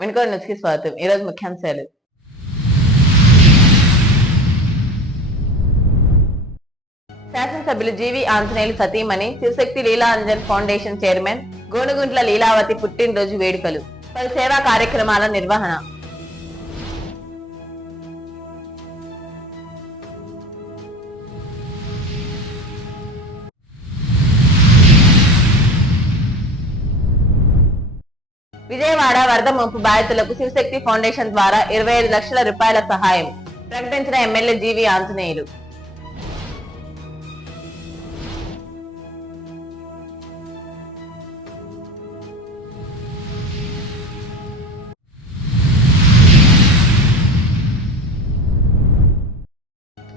నమస్కారం వెనుకోడి న్యూస్కి స్వాగతం. ఈ రోజు ముఖ్యాంశాలు శాసనసభ్యులు జీవి ఆంజనేయులు సతీమణి శివశక్తి లీలాంజన్ ఫౌండేషన్ చైర్మన్ గోనుగుంట్ల లీలావతి పుట్టినరోజు వేడుకలు పలు సేవా కార్యక్రమాల నిర్వహణ. విజయవాడ వరద ముంపు బాధితులకు శివశక్తి ఫౌండేషన్ ద్వారా ఇరవై ఐదు లక్షల రూపాయల సహాయం ప్రకటించిన ఎమ్మెల్యే జీవి ఆంజనేయులు.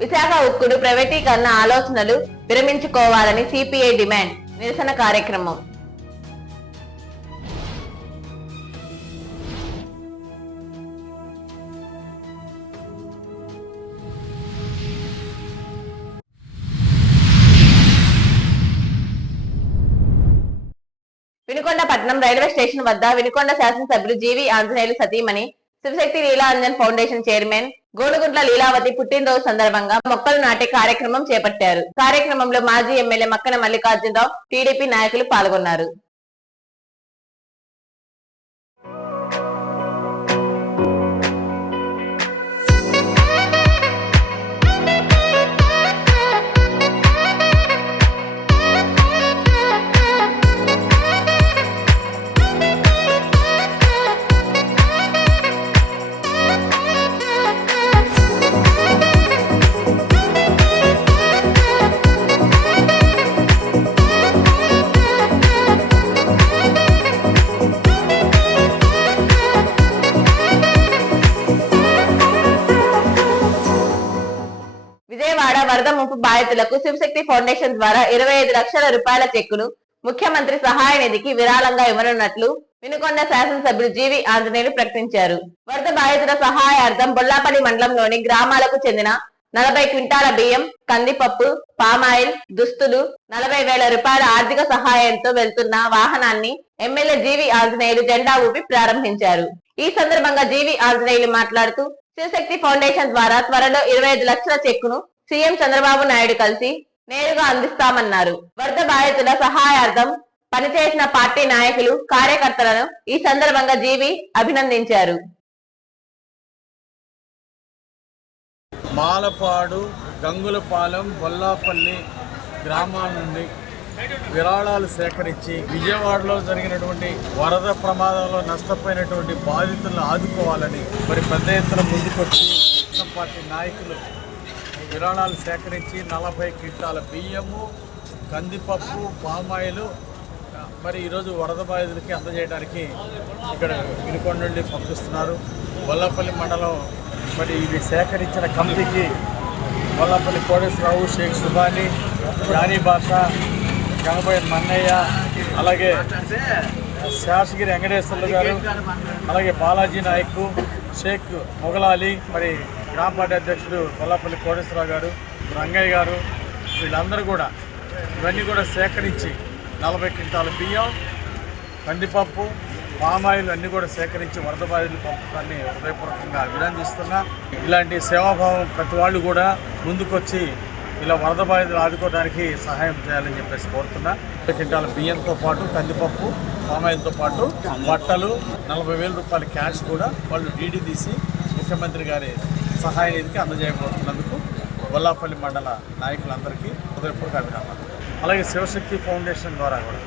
విశాఖ ఉక్కుడు ప్రైవేటీకరణ ఆలోచనలు విరమించుకోవాలని సిపిఐ డిమాండ్ నిరసన కార్యక్రమం. పట్టణం రైల్వే స్టేషన్ వద్ద వినుకొండ శాసనసభ్యులు జీవి ఆంజనేయులు సతీమణి శివశక్తి లీలాంజన్ ఫౌండేషన్ చైర్మన్ గోనుగుంట్ల లీలావతి పుట్టినరోజు సందర్భంగా మొక్కలు నాటే కార్యక్రమం చేపట్టారు. కార్యక్రమంలో మాజీ ఎమ్మెల్యే మక్కన మల్లికార్జునరావు టీడీపీ నాయకులు పాల్గొన్నారు. బాధితులకు శివశక్తి ఫౌండేషన్ ద్వారా ఇరవై ఐదు లక్షల రూపాయల చెక్కును ముఖ్యమంత్రి సహాయ నిధికి విరాళంగా ఇవ్వనున్నట్లు వినుకొండ శాసనసభ్యులు జీవి ఆంజనేయులు ప్రకటించారు. వరద బాధితుల సహాయార్థం బొల్లాపల్లి మండలంలోని గ్రామాలకు చెందిన నలభై క్వింటాల బియ్యం కందిపప్పు పామాయిల్ దుస్తులు నలభై వేల రూపాయల ఆర్థిక సహాయంతో వెళ్తున్న వాహనాన్ని ఎమ్మెల్యే జీవి ఆంజనేయులు జెండా ఊపి ప్రారంభించారు. ఈ సందర్భంగా జీవి ఆంజనేయులు మాట్లాడుతూ శివశక్తి ఫౌండేషన్ ద్వారా త్వరలో ఇరవై ఐదు లక్షల చెక్కును సీఎం చంద్రబాబు నాయుడు కలిసి నేరుగా అందిస్తామన్నారు. వరద బాధితుల సహాయార్థం పనిచేసిన పార్టీ నాయకులు కార్యకర్తలను ఈ సందర్భంగా జీవి అభినందించారు. మాలపాడు గంగులపాలెం బొల్లాపల్లి గ్రామాల నుండి విరాళాలు సేకరించి విజయవాడలో జరిగినటువంటి వరద ప్రమాదంలో నష్టపోయినటువంటి బాధితులను ఆదుకోవాలని మరి పెద్ద ఎత్తున ముందుకొచ్చి పార్టీ నాయకులు విరాళాలు సేకరించి నలభై క్వింటాల బియ్యము కందిపప్పు పామాయిలు మరి ఈరోజు వరద బాధితులకి అందజేయడానికి ఇక్కడ వినుకొండ నుండి పంపిస్తున్నారు. వల్లపల్లి మండలం మరి ఇవి సేకరించిన కమిటీకి వల్లపల్లి కోటేశ్వరరావు షేక్ సుబాని జానీ భాష గంగబోయ మన్నయ్య అలాగే శాసగిరి వెంకటేశ్వర్లు గారు అలాగే బాలాజీ నాయక్ షేక్ మొగలాలి మరి గ్రామ పార్టీ అధ్యక్షుడు కొల్లాపల్లి కోటేశ్వరరావు గారు రంగయ్య గారు వీళ్ళందరూ కూడా ఇవన్నీ కూడా సేకరించి నలభై క్వింటాల బియ్యం కందిపప్పు పామాయిల్ అన్నీ కూడా సేకరించి వరద బాధితులు పంపడాన్ని హృదయపూర్వకంగా అభినందిస్తున్నా ఇలాంటి సేవాభావం ప్రతి వాళ్ళు కూడా ముందుకొచ్చి ఇలా వరద బాధితులు ఆదుకోవడానికి సహాయం చేయాలని చెప్పేసి కోరుతున్నా. క్వింటాల బియ్యంతో పాటు కందిపప్పు పామాయిల్తో పాటు బట్టలు నలభై వేల రూపాయల క్యాష్ కూడా వాళ్ళు డీడీ తీసి ముఖ్యమంత్రి గారి సహాయ నిధికి అందజేయబోతున్నందుకు గొల్లాపల్లి మండల నాయకులందరికీ హృదయపూర్వక అభినందనలు. అలాగే శివశక్తి ఫౌండేషన్ ద్వారా కూడా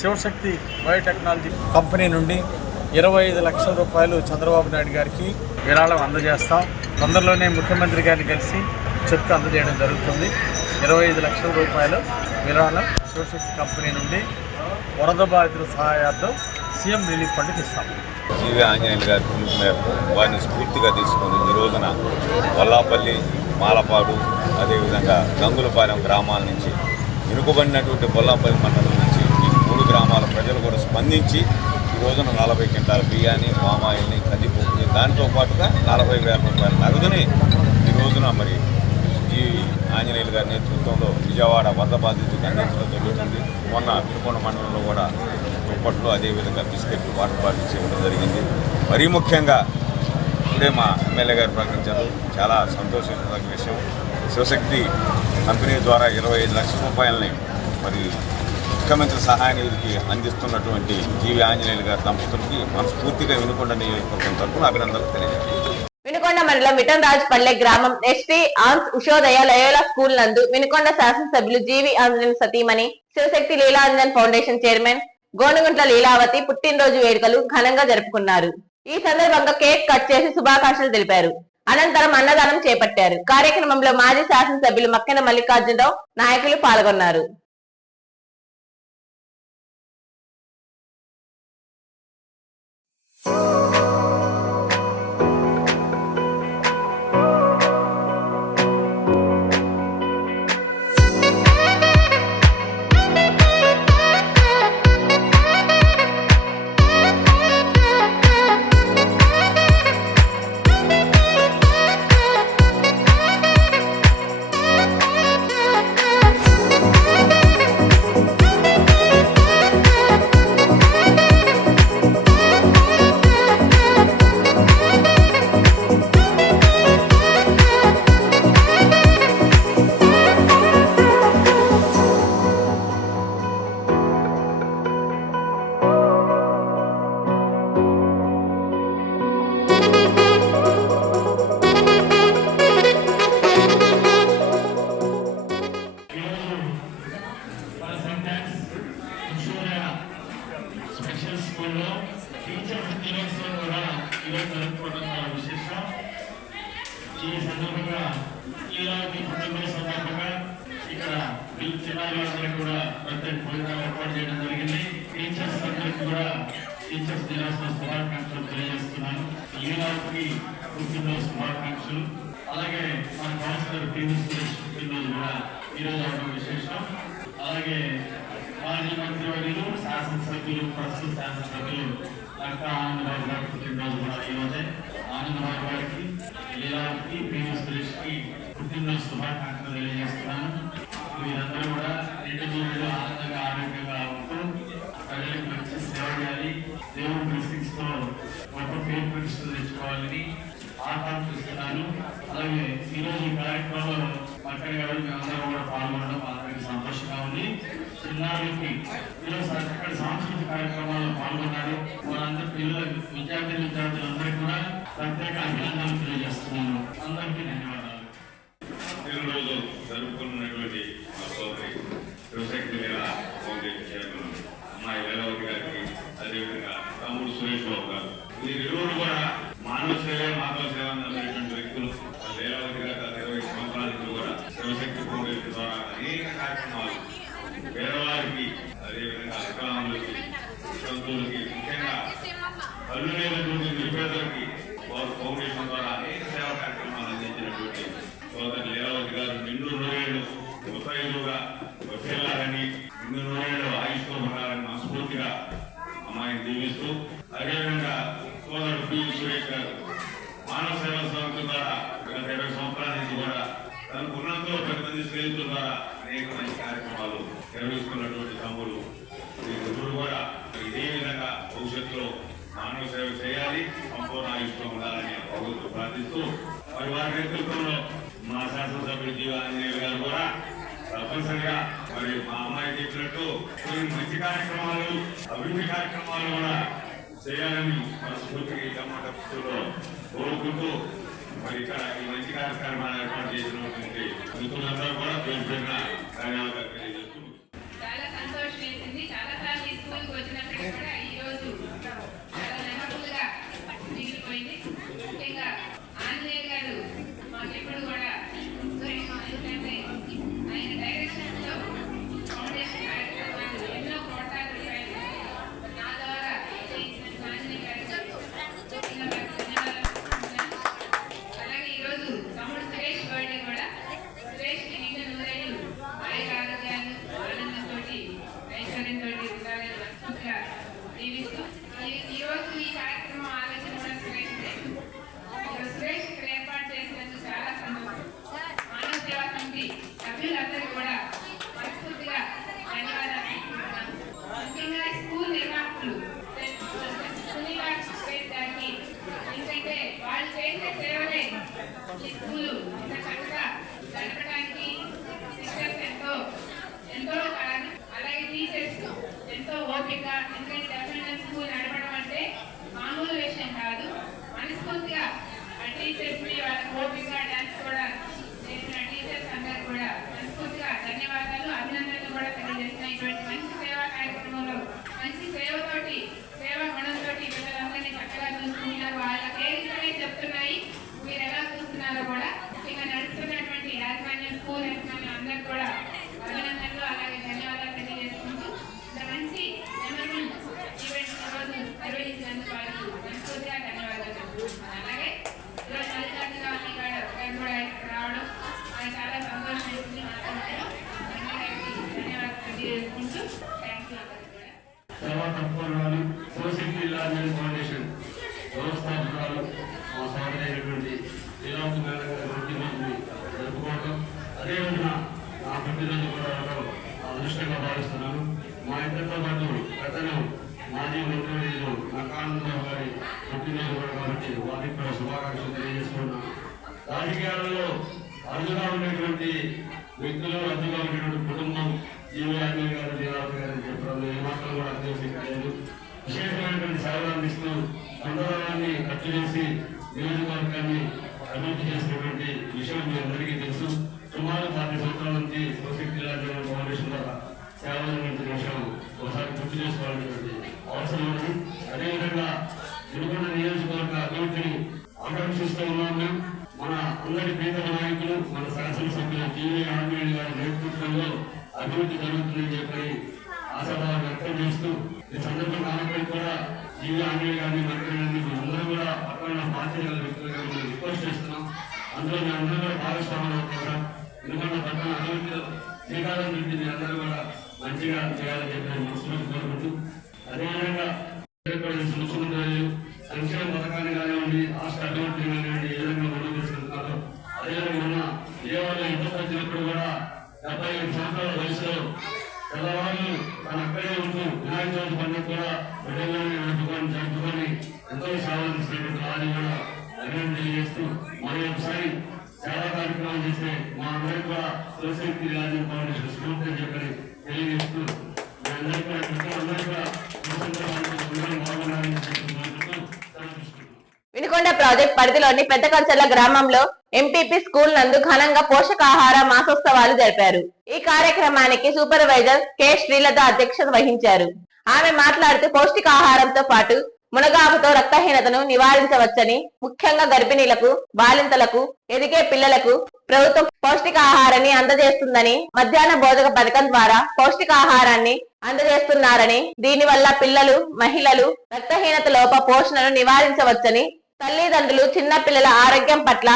శివశక్తి బయోటెక్నాలజీ కంపెనీ నుండి ఇరవై ఐదు లక్షల రూపాయలు చంద్రబాబు నాయుడు గారికి విరాళం అందజేస్తాం. తొందరలోనే ముఖ్యమంత్రి గారిని కలిసి చెక్ అందజేయడం జరుగుతుంది. ఇరవై ఐదు లక్షల రూపాయలు విరాళం శివశక్తి కంపెనీ నుండి వరద బాధితుల సహాయార్థం సీఎం రిలీఫ్ ఫండ్కి ఇస్తాం జీవి ఆంజనేయులు గారి పిలుపు మేరకు వారిని స్ఫూర్తిగా తీసుకొని ఈ రోజున వల్లాపల్లి మాలపాడు అదేవిధంగా గంగులపాలెం గ్రామాల నుంచి వెనుకబడినటువంటి బొల్లాపల్లి మండలం నుంచి ఈ మూడు గ్రామాల ప్రజలు కూడా స్పందించి ఈ రోజున నలభై క్వింటాల బియ్యాన్ని పామాయిల్ని కందిపప్పుని దానితో పాటుగా నలభై వేల రూపాయల నగదుని ఈ రోజున మరి ఈ ఆంజనేయులు గారి నేతృత్వంలో విజయవాడ వరద బాధితులకు అందించడం జరుగుతుంది. మొన్న వినుకొండ మండలంలో కూడా దుప్పట్లు అదేవిధంగా బిస్కెట్లు వాటర్ బాటిల్స్ ఇవ్వడం జరిగింది. మరీ ముఖ్యంగా ఇప్పుడే మా ఎమ్మెల్యే గారు ప్రకటించారు. చాలా సంతోషించదగ్గ విషయం. శివశక్తి కంపెనీ ద్వారా ఇరవై ఐదు లక్షల రూపాయలని మరి ముఖ్యమంత్రి సహాయ నిధికి అందిస్తున్నటువంటి జీవి ఆంజనేయులు గారి దంపతులకి మనస్ఫూర్తిగా వినుకొండ నియోజకవర్గం తరఫున అభినందనలు తెలియజేస్తాను వినుకొండ మండలం మిటన్ రాజపల్లె గ్రామం St Ann's Ushodaya Loyola school నందు వినుకొండ శాసనసభ్యులు జీవి ఆంజనేయులు సతీమణి శివశక్తి లీలాంజన్ ఫౌండేషన్ చైర్మన్ గోనుగుంట్ల లీలావతి పుట్టినరోజు వేడుకలు ఘనంగా జరుపుకున్నారు. ఈ సందర్భంగా కేక్ కట్ చేసి శుభాకాంక్షలు తెలిపారు. అనంతరం అన్నదానం చేపట్టారు. కార్యక్రమంలో మాజీ శాసనసభ్యులు మక్కెన మల్లికార్జునరావు నాయకులు పాల్గొన్నారు. సందర్భంగా లీలావతి పుట్టినరోజు సందర్భంగా ఇక్కడ పిల్ల చిన్నారులందరికీ కూడా ప్రత్యేక భోజనాలు ఏర్పాటు చేయడం జరిగింది. టీచర్స్ అందరికీ కూడా టీచర్స్ దినోత్సవ శుభాకాంక్షలు తెలియజేస్తున్నాను. ఈనాటికి పుట్టినరోజు శుభాకాంక్షలు. అలాగే మన కౌన్సిలర్ టీవీ సురేష్ పుట్టినరోజు కూడా ఈరోజు అవడం విశేషం. అలాగే మాజీ మంత్రివర్యులు శాసనసభ్యులు ప్రస్తుత శాసనసభ్యులు డాక్టర్ ఆనందబాబు గారి పుట్టినరోజు కూడా ఈరోజే. ఆనందబాబు గారికి Ele era imenso, మానవ సేవ మానవ సేవ అనేటువంటి వ్యక్తులు లీలావతి గారు గత ఇరవై సంవత్సరాల నుంచి కూడా శివశక్తి ఫౌండేషన్ ద్వారా అనేక కార్యక్రమాలు పేదవారికి అదేవిధంగా వికలాంగులకి వితంతువులకి ముఖ్యంగా కళ్ళు లేనటువంటి నిరుపేదలకి వారు ఫౌండేషన్ ద్వారా అనేక సేవా కార్యక్రమాలు అందించినటువంటి సోదరు లీలావతి గారు నిండు నూరేళ్ళు ముత్తైదుగా వచ్చేలారని నిండు నూరేళ్ళు ఆయుష్తో ఉండాలని మనస్ఫూర్తిగా అమ్మాయిని దీవిస్తూ అదేవిధంగా సోదరుడు పి సురేష్ గారు మానవ సేవా సంస్థ ద్వారా గత ఇరవై సంవత్సరాల నుంచి కూడా తనకు ఉన్నంతలో పది మంది స్నేహితుల ద్వారా అనేక మంచి కార్యక్రమాలు నిర్వహిస్తున్నటువంటి తమ్ముడు వీరిద్దరూ కూడా ఇదే విధంగా భవిష్యత్తులో మానవ సేవ చేయాలి సంపూర్ణ ఆయుష్తో ఉండాలని భగవంతుడు ప్రార్థిస్తూ మరి వారి నేతృత్వంలో మా శాసనసభ్యులు జీవ ఆంజనేయులు గారు కూడా తప్పనిసరిగా మరి మా అమ్మాయి చెప్పినట్టు కొన్ని మంచి కార్యక్రమాలు అభివృద్ధి కార్యక్రమాలు కూడా చేయాలని మన స్ఫూర్తికి టమాటా కోరుకుంటూ మరి ఇక్కడ ఈ మంచి కార్యక్రమాలు ఏర్పాటు చేసినటువంటి మిత్రులందరూ కూడా పేరు పేరున ధన్యవాదాలు తెలియజేస్తున్నాం చాలా సంతోషం చాలా సార్లు స్కూల్కి వచ్చినప్పటికీ కూడా విశేషమైనటువంటి సేవలు అందిస్తూ అందరాన్ని ఖర్చు చేసి నియోజకవర్గాన్ని అభివృద్ధి చేసినటువంటి విషయం మీ అందరికీ తెలుసు. సుమారు పాతి సంవత్సరాల నుంచి శివశక్తి జిల్లా ఫౌండేషన్ ద్వారా సేవలు విషయం ఒకసారి గుర్తు చేసుకోవాలనేటువంటి అవసరం ఉంది. అదేవిధంగా తిరుమల నియోజకవర్గ అభివృద్ధిని ఆకాంక్షిస్తూ ఉన్నాము మన అందరి పేద నాయకులు మన శాసనసభ్యులు జీవీ ఆంజనేయులు గారి నేతృత్వంలో అభివృద్ధి జరుగుతుందని చెప్పి ఆశాభావం వ్యక్తం చేస్తూ ఈ సందర్భంగా ఆమెపై కూడా జీవి ఆంజనేయ గారిని మాట్లాడండి అందరూ కూడా పక్కన బాధ్యత గల వ్యక్తులుగా రిక్వెస్ట్ చేస్తున్నాం. అందులో మీ అందరూ కూడా భాగస్వాములు అవుతారా? ఎందుకంటే పక్కన శ్రీకారం మీ అందరూ కూడా మంచిగా చేయాలని చెప్పి మనసులో కోరుకుంటూ అదేవిధంగా ముఖ్యమంత్రులు సంక్షేమ పథకాన్ని కానివ్వండి రాష్ట్ర అభివృద్ధి కానివ్వండి ఏ విధంగా ముందుకు తీసుకెళ్తున్నారు అదేవిధంగా మొన్న విజయవాడలో యుద్ధం వచ్చినప్పుడు కూడా డెబ్బై ఐదు సంవత్సరాల వయసులో తెల్లవాళ్ళు తన అక్కడే ఉంటూ వినాయక చవితి పండుగ కూడా బిడ్డల్లోనే నడుపుకొని జరుపుకొని ఎంతో సేవ అందిస్తున్నటువంటి వారిని కూడా అభివృద్ధి తెలియజేస్తూ మరి ఒకసారి సేవా కార్యక్రమాలు చేస్తే మా అందరికీ కూడా శివశక్తి రాజన్ ఫౌండేషన్ స్ఫూర్తి అని చెప్పని తెలియజేస్తూ మీ అందరికీ కూడా అందరికీ కూడా అందరం బాగున్నారని చెప్పి కోరుకుంటూ సెలవు తీసుకుంటున్నాను. వినుకొండ ప్రాజెక్ట్ పరిధిలోని పెద్దకంచెల గ్రామంలో ఎంపీపీ స్కూల్ నందు ఘనంగా పోషకాహార మాసోత్సవాలు జరిపారు. ఈ కార్యక్రమానికి సూపర్వైజర్ కె. శ్రీలత అధ్యక్షత వహించారు. ఆమె మాట్లాడుతూ పౌష్టికాహారంతో పాటు మునగాకుతో రక్తహీనతను నివారించవచ్చని ముఖ్యంగా గర్భిణీలకు బాలింతలకు ఎదిగే పిల్లలకు ప్రభుత్వం పౌష్టికాహారాన్ని అందజేస్తుందని మధ్యాహ్న బోధక పథకం ద్వారా పౌష్టికాహారాన్ని అందజేస్తున్నారని దీనివల్ల పిల్లలు మహిళలు రక్తహీనత లోప పోషణను నివారించవచ్చని తల్లిదండ్రులు చిన్న పిల్లల ఆరోగ్యం పట్ల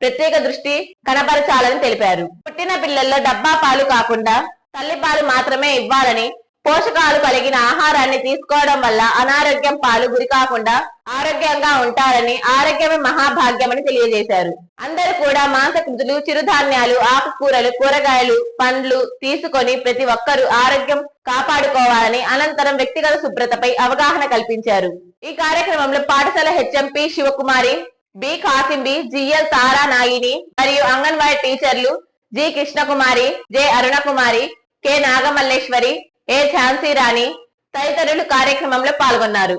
ప్రత్యేక దృష్టి కనబరచాలని తెలిపారు. పుట్టిన పిల్లల్లో డబ్బా పాలు కాకుండా తల్లి పాలు మాత్రమే ఇవ్వాలని పోషకాలు కలిగిన ఆహారాన్ని తీసుకోవడం వల్ల అనారోగ్యం పాలు గురి కాకుండా ఆరోగ్యంగా ఉంటారని ఆరోగ్యమే మహాభాగ్యమని తెలియజేశారు. అందరూ కూడా మాంసకృతులు చిరుధాన్యాలు ఆకుకూరలు కూరగాయలు పండ్లు తీసుకొని ప్రతి ఒక్కరూ ఆరోగ్యం కాపాడుకోవాలని అనంతరం వ్యక్తిగత శుభ్రతపై అవగాహన కల్పించారు. ఈ కార్యక్రమంలో పాఠశాల HM P Sivakumari B Kasimbi G L Tara Nagini మరియు అంగన్వాడీ టీచర్లు G Krishnakumari J Arunakumari K Nagamalleswari A Jhansi Rani తదితరులు కార్యక్రమంలో పాల్గొన్నారు.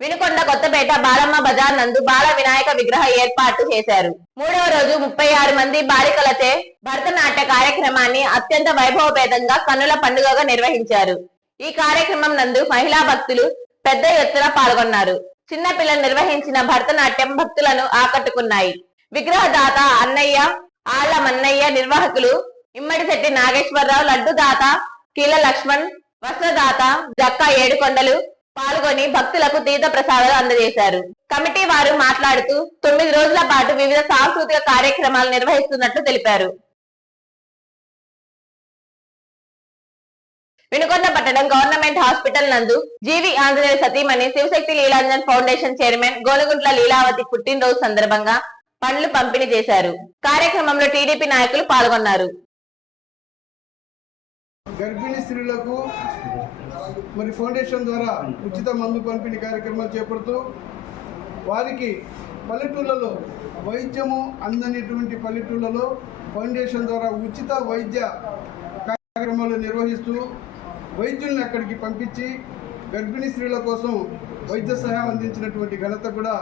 వినుకొండ కొత్తపేట బాలమ్మ బజార్ నందు బాల వినాయక విగ్రహ ఏర్పాటు చేశారు. మూడవ రోజు ముప్పై ఆరు మంది బాలికలచే భరతనాట్య కార్యక్రమాన్ని అత్యంత వైభవపేతంగా కన్నుల పండుగగా నిర్వహించారు. ఈ కార్యక్రమం నందు మహిళా భక్తులు పెద్ద ఎత్తున పాల్గొన్నారు. చిన్నపిల్లలు నిర్వహించిన భరతనాట్యం భక్తులను ఆకట్టుకున్నాయి. విగ్రహదాత అన్నయ్య ఆళ్ళ మన్నయ్య నిర్వాహకులు ఇమ్మడిశెట్టి నాగేశ్వరరావు లడ్డుదాత కీల లక్ష్మణ్ వస్త్రదాత జక్క ఏడుకొండలు పాల్గొని భక్తులకు తీర్థ ప్రసాదాలు అందజేశారు. కమిటీ వారు మాట్లాడుతూ తొమ్మిది రోజుల పాటు వివిధ సాంస్కృతిక కార్యక్రమాలు నిర్వహిస్తున్నట్లు తెలిపారు. వినుకొండ పట్టణం గవర్నమెంట్ హాస్పిటల్ నందు జీవి ఆంజనేయ సతీమణి శివశక్తి లీలాంజన్ ఫౌండేషన్ చైర్మన్ గోనగుంట్ల లీలావతి పుట్టినరోజు సందర్భంగా పండ్లు పంపిణీ చేశారు. కార్యక్రమంలో టీడీపీ నాయకులు పాల్గొన్నారు. గర్భిణీ స్త్రీలకు మరి ఫౌండేషన్ ద్వారా ఉచిత మందు పంపిణీ కార్యక్రమాలు చేపడుతూ వారికి పల్లెటూళ్ళలో వైద్యము అందనిటువంటి పల్లెటూళ్ళలో ఫౌండేషన్ ద్వారా ఉచిత వైద్య కార్యక్రమాలు నిర్వహిస్తూ వైద్యుల్ని అక్కడికి పంపించి గర్భిణీ స్త్రీల కోసం వైద్య సహాయం అందించినటువంటి ఘనత కూడా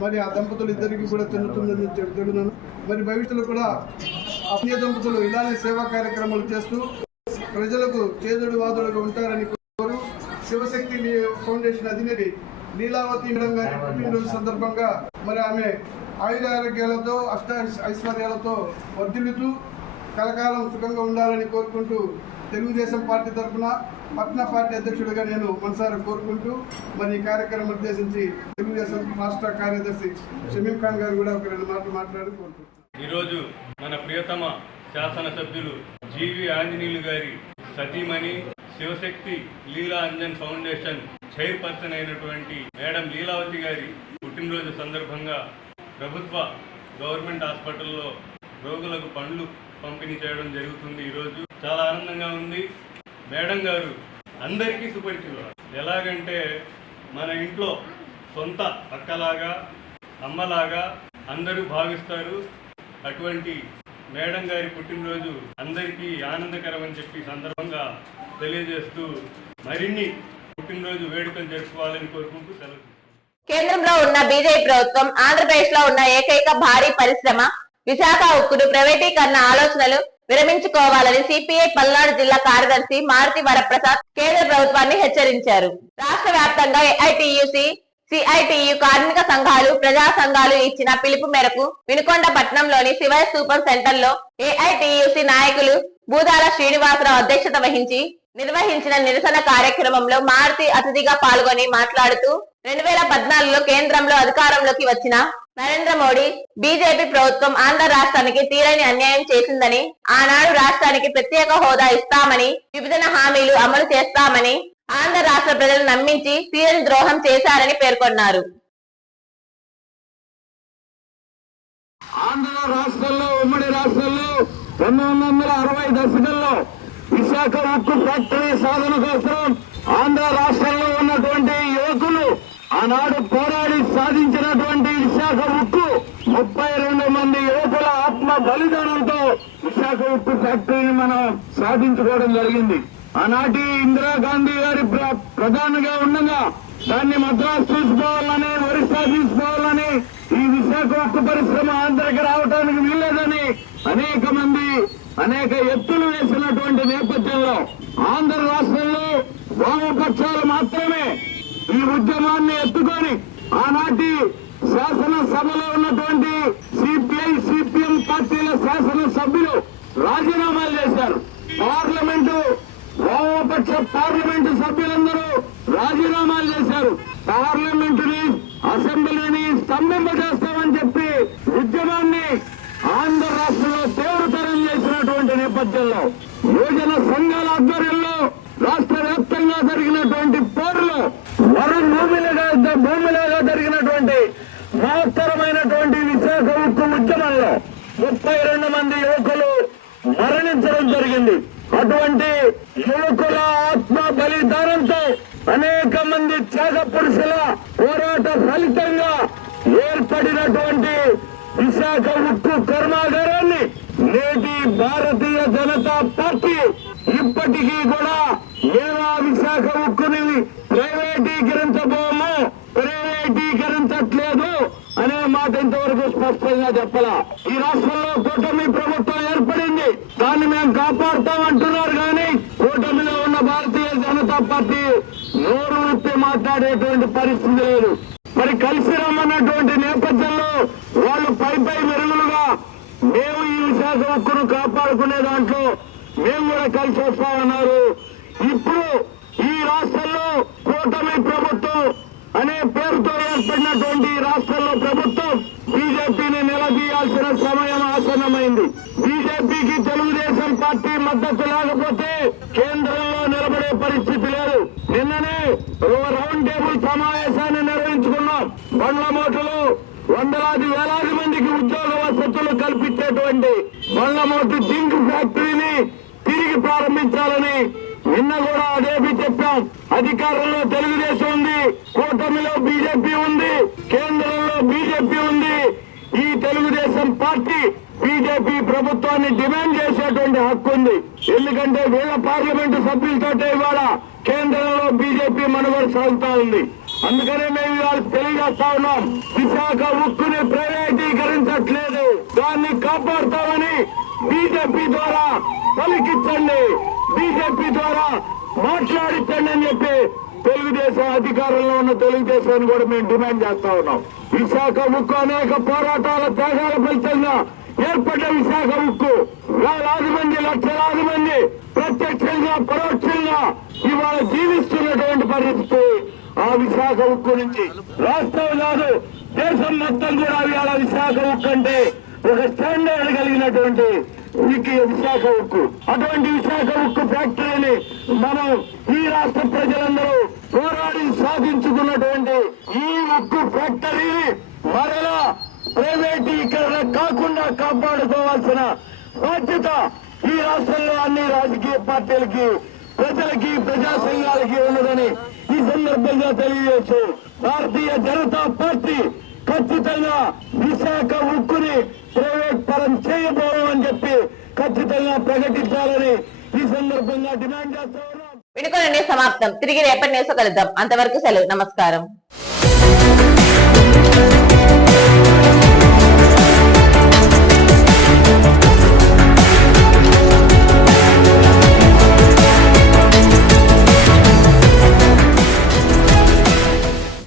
మరి ఆ దంపతులు ఇద్దరికి కూడా చెందుతుందని చెబుతున్నాను మరి భవిష్యత్తులో కూడా ఆ దంపతులు ఇలానే సేవా కార్యక్రమాలు చేస్తూ ప్రజలకు చేదుడు వాదుడుగా ఉంటారని కోరు శివశక్తి ఫౌండేషన్ అధినేది లీలావతి మేడం గారి పుట్టినరోజు సందర్భంగా మరి ఆమె ఆయుధ ఆరోగ్యాలతో అష్ట ఐశ్వర్యాలతో వర్ధిల్లుతూ కలకాలం సుఖంగా ఉండాలని కోరుకుంటూ తెలుగుదేశం పార్టీ తరఫున పట్న పార్టీ అధ్యక్షుడిగా నేను మనసారా కోరుకుంటూ మరి ఈ కార్యక్రమం ఉద్దేశించి తెలుగుదేశం రాష్ట్ర కార్యదర్శి షమీం ఖాన్ గారు కూడా ఒక రెండు మాటలు మాట్లాడి కోరుకుంటున్నాను ఈరోజు మన ప్రియతమ శాసనసభ్యులు జీవి ఆంజనేయులు గారి సతీమణి శివశక్తి లీలా అంజన్ ఫౌండేషన్ చైర్పర్సన్ అయినటువంటి మేడం లీలావతి గారి పుట్టినరోజు సందర్భంగా ప్రభుత్వ గవర్నమెంట్ హాస్పిటల్లో రోగులకు పండ్లు పంపిణీ చేయడం జరుగుతుంది ఈరోజు. చాలా ఆనందంగా ఉంది. మేడం గారు అందరికీ సుపరిచితులు ఎలాగంటే మన ఇంట్లో సొంత అక్కలాగా అమ్మలాగా అందరూ భావిస్తారు. అటువంటి మేడం గారి పుట్టినరోజు అందరికీ ఆనందకరం అని చెప్పి సందర్భంగా తెలియజేస్తూ మరిన్ని పుట్టినరోజు వేడుకలు జరుపుకోవాలని కోరుకుంటూ సెలవు కేంద్రంలో ఉన్న బీజేపీ ప్రభుత్వం ఆంధ్రప్రదేశ్లో ఉన్న ఏకైక భారీ పరిశ్రమ విశాఖ ఉక్కును ప్రైవేటీకరణ ఆలోచనలు విరమించుకోవాలని సిపిఐ పల్నాడు జిల్లా కార్యదర్శి మారుతి వరప్రసాద్ కేంద్ర ప్రభుత్వాన్ని హెచ్చరించారు. రాష్ట్ర వ్యాప్తంగా ఏఐటియుసి సిఐటియు కార్మిక సంఘాలు ప్రజా సంఘాలు ఇచ్చిన పిలుపు మేరకు వినుకొండ పట్టణంలోని శివయ సూపర్ సెంటర్లో ఏఐటియుసి నాయకులు బూదాల శ్రీనివాసరావు అధ్యక్షత వహించి నిర్వహించిన నిరసన కార్యక్రమంలో మారుతి అతిథిగా పాల్గొని మాట్లాడుతూ రెండు వేల పద్నాలుగులో కేంద్రంలో అధికారంలోకి వచ్చిన నరేంద్ర మోడీ బీజేపీ ప్రభుత్వం ఆంధ్ర రాష్ట్రానికి తీరని అన్యాయం చేసిందని ఆనాడు రాష్ట్రానికి ప్రత్యేక హోదా ఇస్తామని విభజన హామీలు అమలు చేస్తామని ఆంధ్ర రాష్ట్ర ప్రజలు నమ్మించి తీరని ద్రోహం చేశారని పేర్కొన్నారు. ఆంధ్ర రాష్ట్రంలో ఉమ్మడి రాష్ట్రంలో పంతొమ్మిది వందల అరవై దశకంలో విశాఖ ఉక్కు ఫ్యాక్టరీ సాధన కోసం ఆంధ్ర రాష్ట్రంలో ఉన్నటువంటి యువకులు ఆనాడు పోరాడి సాధించినటువంటి విశాఖ ఉక్కు ముప్పై రెండు మంది యువకుల ఆత్మ బలిదానంతో విశాఖ ఉక్కు ఫ్యాక్టరీని మనం సాధించుకోవడం జరిగింది. ఆనాటి ఇందిరాగాంధీ గారి ప్ర- ప్రధానిగా ఉండగా దాన్ని మద్రాసు తీసుకోవాలని ఒరిస్సా తీసుకోవాలని ఈ విశాఖ ఉక్కు పరిశ్రమ ఆంధ్రకి రావడానికి వీల్లేదని అనేక మంది అనేక ఎత్తులు వేసినటువంటి నేపథ్యంలో ఆంధ్ర రాష్ట్రంలో వామపక్షాలు మాత్రమే ఈ ఉద్యమాన్ని ఎత్తుకొని ఆనాటి శాసనసభలో ఉన్నటువంటి సిపిఐ సిపిఎం పార్టీల శాసన సభ్యులు రాజీనామాలు చేశారు. పార్లమెంటు వామపక్ష పార్లమెంటు సభ్యులందరూ రాజీనామాలు చేశారు. పార్లమెంటుని అసెంబ్లీని స్తంభింప చేస్తామని చెప్పి ఉద్యమాన్ని ఆంధ్ర రాష్ట్రంలో తీవ్రతరం చేసినటువంటి నేపథ్యంలో యువజన సంఘాల ఆధ్వర్యంలో రాష్ట్ర వ్యాప్తంగా జరిగినటువంటి పోరులో మరో భూమిలుగా భూమిలాగా జరిగినటువంటి మహత్తరమైనటువంటి విశాఖ ఉక్కు ఉద్యమంలో ముప్పై రెండు మంది యువకులు మరణించడం జరిగింది అటువంటి యువకుల ఆత్మ బలిదానంతో అనేక మంది త్యాగ పురుషుల పోరాట ఫలితంగా ఏర్పడినటువంటి విశాఖ ఉక్కు కర్మాగారాన్ని నేటి భారతీయ జనతా పార్టీ ఇప్పటికీ కూడా మేము ఆ విశాఖ ఉక్కుని ప్రైవేటీకరించబోము ప్రైవేటీకరించట్లేదు అనే మాట ఇంతవరకు స్పష్టంగా చెప్పాలా? ఈ రాష్ట్రంలో కూటమి ప్రభుత్వం ఏర్పడింది. దాన్ని మేము కాపాడుతాం అంటున్నారు కానీ కూటమిలో ఉన్న భారతీయ జనతా పార్టీ నోరు నొప్పి మాట్లాడేటువంటి పరిస్థితి లేదు. మరి కలిసి రమ్మన్నటువంటి నేపథ్యంలో వాళ్ళు పై పై మెరుగులుగా మేము ఈ విశాఖ ఉక్కును కాపాడుకునే దాంట్లో మేము కూడా కలిసి వస్తామన్నారు. ఇప్పుడు ఈ రాష్ట్రంలో కూటమి ప్రభుత్వం అనే పేరుతో ఏర్పడినటువంటి రాష్ట్రంలో ప్రభుత్వం పార్టీని నిలదీయాల్సిన సమయం ఆసన్నమైంది. బీజేపీకి తెలుగుదేశం పార్టీ మద్దతు లేకపోతే కేంద్రంలో నిలబడే పరిస్థితి లేదు. నిన్ననే రౌండ్ టేబుల్ సమావేశాన్ని నిర్వహించుకున్నాం. బండ్ల మోటలు వందలాది వేలాది మందికి ఉద్యోగ వసతులు కల్పించేటువంటి బండ్లమోటి జింక్ ఫ్యాక్టరీని తిరిగి ప్రారంభించాలని నిన్న కూడా అదేమి చెప్పాం. అధికారంలో తెలుగుదేశం ఉంది కూటమిలో బీజేపీ ఉంది కేంద్రంలో బీజేపీ ఉంది. ఈ తెలుగుదేశం పార్టీ బీజేపీ ప్రభుత్వాన్ని డిమాండ్ చేసేటువంటి హక్కు ఉంది. ఎందుకంటే వీళ్ళ పార్లమెంటు సభ్యులతోటే ఇవాళ కేంద్రంలో బీజేపీ మనుగడ సాగుతా ఉంది. అందుకనే మేము ఇవాళ తెలియజేస్తా ఉన్నాం. విశాఖ ఉక్కుని ప్రైవేటీకరించట్లేదు దాన్ని కాపాడుతామని బీజేపీ ద్వారా పలికించండి బీజేపీ ద్వారా మాట్లాడించండి అని చెప్పి తెలుగుదేశం అధికారంలో ఉన్న తెలుగుదేశాన్ని కూడా మేము డిమాండ్ చేస్తా ఉన్నాం. విశాఖ ఉక్కు అనేక పోరాటాల త్యాగాల ఫలితంగా ఏర్పడ్డ విశాఖ ఉక్కు. వేలాది మంది లక్షలాది మంది ప్రత్యక్షంగా పరోక్షంగా ఇవాళ జీవిస్తున్నటువంటి పరిస్థితి ఆ విశాఖ ఉక్కు నుంచి. రాష్ట్రం కాదు దేశం మొత్తం కూడా ఇవాళ విశాఖ ఉక్కు అంటే ఒక స్టాండర్డ్ కలిగినటువంటి ఉనికి విశాఖ ఉక్కు అటువంటి విశాఖ ఉక్కు ఫ్యాక్టరీని మనం ఈ రాష్ట్ర ప్రజలందరూ పోరాడి సాధించుకున్నటువంటి ఈ ఉక్కు ఫ్యాక్టరీని మరలా ప్రైవేటీకరణ కాకుండా కాపాడుకోవాల్సిన బాధ్యత ఈ రాష్ట్రంలో అన్ని రాజకీయ పార్టీలకి ప్రజలకి ప్రజా సంఘాలకి ఉన్నదని ఈ సందర్భంగా తెలియజేస్తూ భారతీయ జనతా పార్టీ ఖచ్చితంగా విశాఖ ఉక్కుని ప్రైవేట్ పరం చేయబోవడం అని చెప్పి ఖచ్చితంగా ప్రకటించాలని ఈ సందర్భంగా డిమాండ్ చేస్తా ఉన్నాం. సమాప్తం. తిరిగి రేపటి న్యూస్ కలుద్దాం. అంతవరకు సెలవు. నమస్కారం.